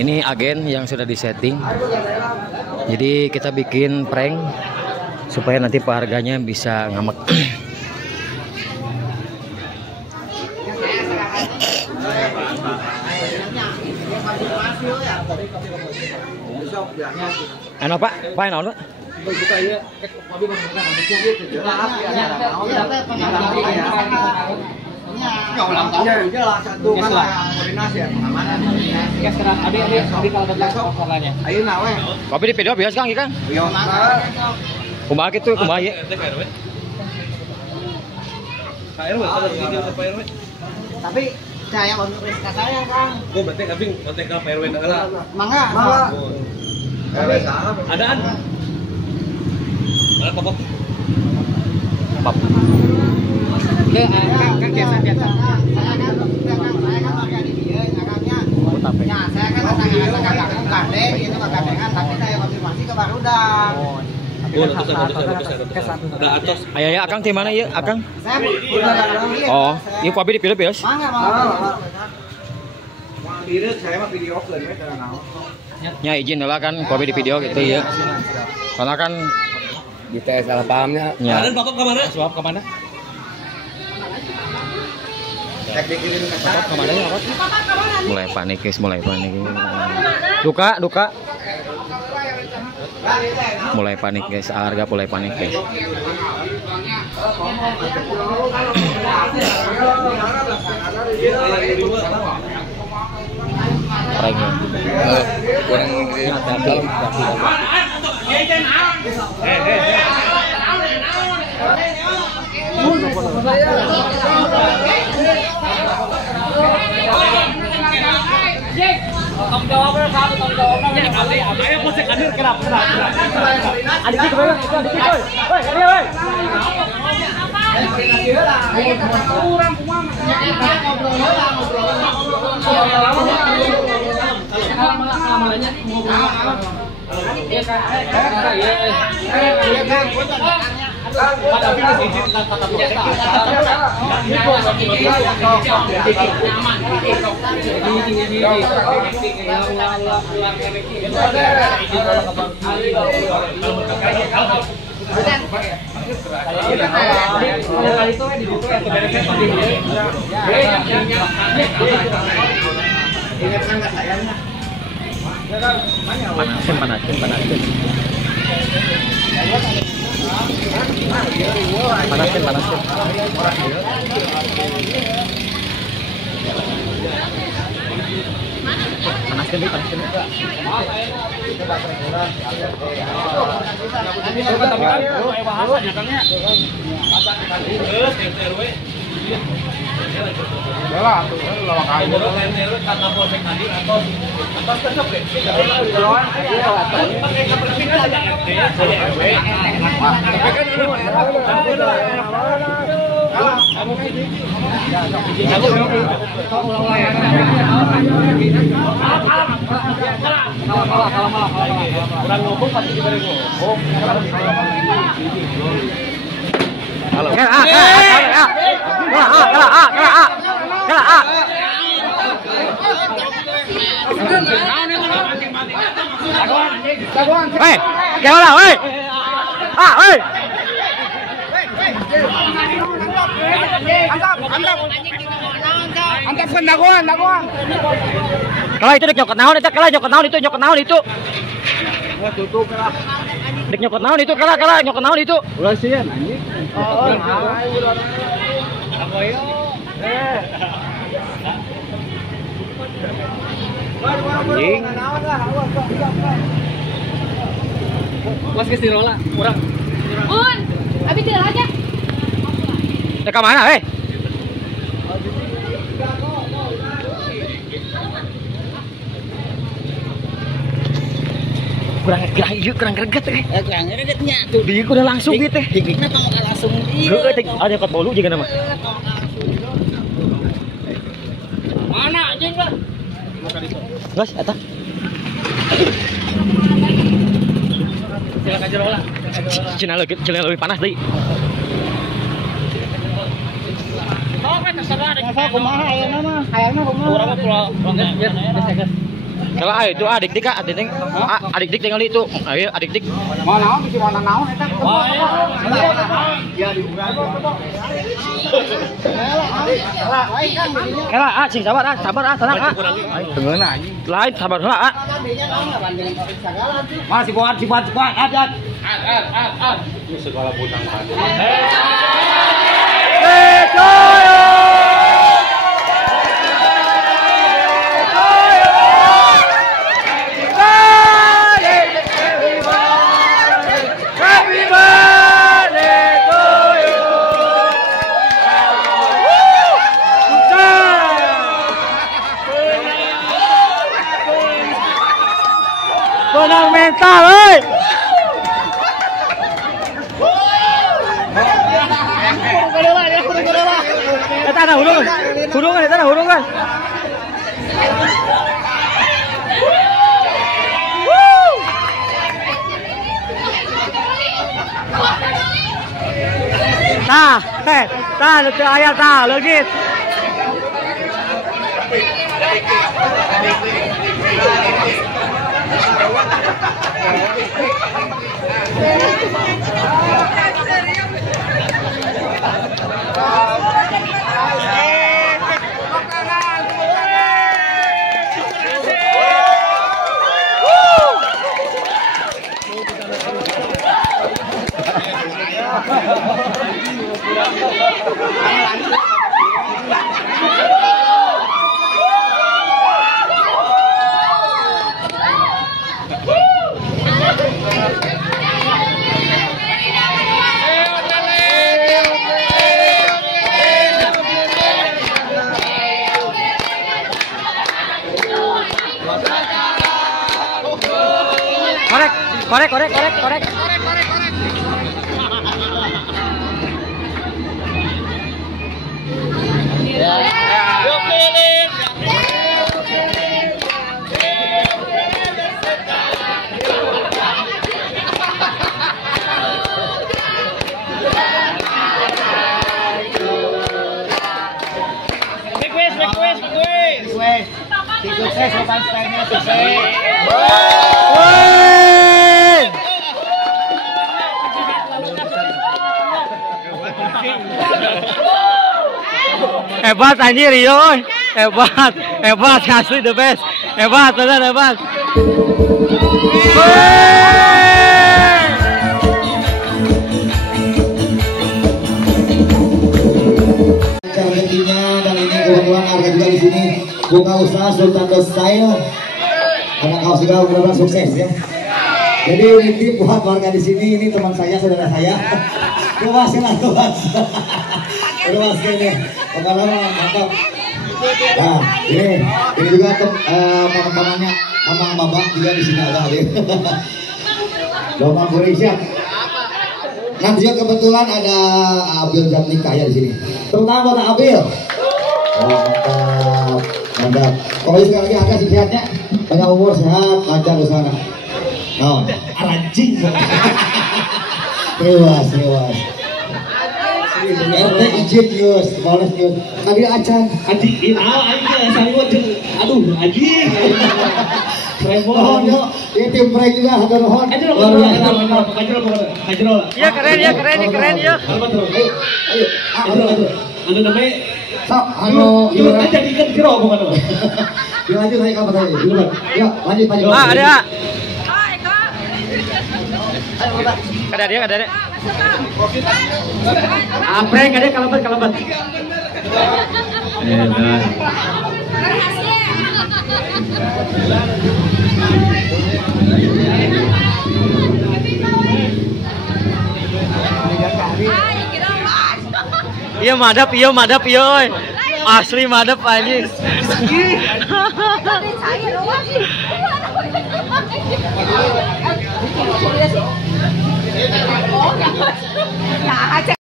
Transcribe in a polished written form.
Ini agen yang sudah disetting. Jadi kita bikin prank supaya nanti harganya bisa ngamek. Ano Pak? Pain ano? Kopi di video biasa Kang ikan. Kumaha kitu kumaha ye? Tapi saya untuk ke saya Kang. Gue berarti kambing kontek ke PRW lah. Mangga. Adaan. Mana popok? Pap. Kan biasa. Saya kan pakai di dia, nyakanya. Ya, saya kan sangat gandeng, itu gandengan, tapi saya konfirmasi ke Barudang. Ada atos. Aya ya Akang di mana ieu Akang? Saya udah Oh, ieu kopi di video biasa. Mangga. Saya mah video offline we kana naon. Nya izin lah kan kopi di video gitu ya. Karena kan Kita salah pahamnya. nya Kalian popok ke mana? suap ke mana? Teknik Kemana ya, Pak? Mulai panik guys, mulai panik. Duka. Mulai panik guys, harga mulai panik guys. Pranknya. kurang ini Tanggung jawabnya satu, tanggung jawabnya. Ayo posek hadir kenapa? Adik itu, woi, dia woi. Kurang kumang. Panasin. Halo. Hei, gimana, woi? Woi. Antapkan daguan. Kalau itu nyokot naon itu. Dek nyokot naon itu, kala nyokot naon itu. ulah sieun anjing. Anjing. Mas ke Sirola, kurang. Un, abi tidak aja. Dek ka mana, hei? kurang greget teh. Kurang gregetnya. Tuh dia udah langsung gitu teh. Kenapa mau langsung Geueuh teh ada kot bolu juga nama. Mana anjing lah? Geus eta. Silakan jero lah. Cina lebih panas deui. Oh kan terserah. Kumaha ayeuna mah? Hayangna kumaha? Urang mah pulau Kalau itu adik-adik Kak, adik-adik tinggal itu. Ayo adik-adik. Mau naon bisa mana naon eta. Kela sing sabar tenang Tengeuna anjing. Lain sabar heula Masih kuat ad. Ini segala butang Menang mental, oi. Eta ada hurungan, eta ada hurungan. Tah, leutik aya tah, leugit. Korek. Sukses, sopan stylenya sukses. Hebat anjir Rio, hebat asli the best, hebat. Cantiknya dan ini kebetulan harga juga di sini buka usaha Sultan Style. Anak kau sudah benar-benar sukses ya. Jadi ini tip buat warga di sini, ini teman saya, saudara saya. Luas ini. Pengalaman mantap. Nah, ini juga untuk teman-temannya Mamang Babak juga di sini ada hadir. Bapak Kuring siap. Nanti juga kebetulan ada Abil Jamnika ya di sini. Terutama buat Abil. Mantap. Pokoknya sekali lagi agak sehatnya, banyak umur sehat, lancar di sana. Oh, anjing. Rewas. RT izin Yus, balas Yus. Tadi acan. Anjing, aing saya aduh, anjing. Remon, dia tim prank juga, ada rohon. Kajrol. Iya keren ya. Ayo. Anu namanya sok anu gimana jadikan kiro bukan. Lanjut saya kapan tadi? Ya, lanjut. Ada. Kada dia. Prank ada kalabat. Iya madap oi. Asli madap anjing.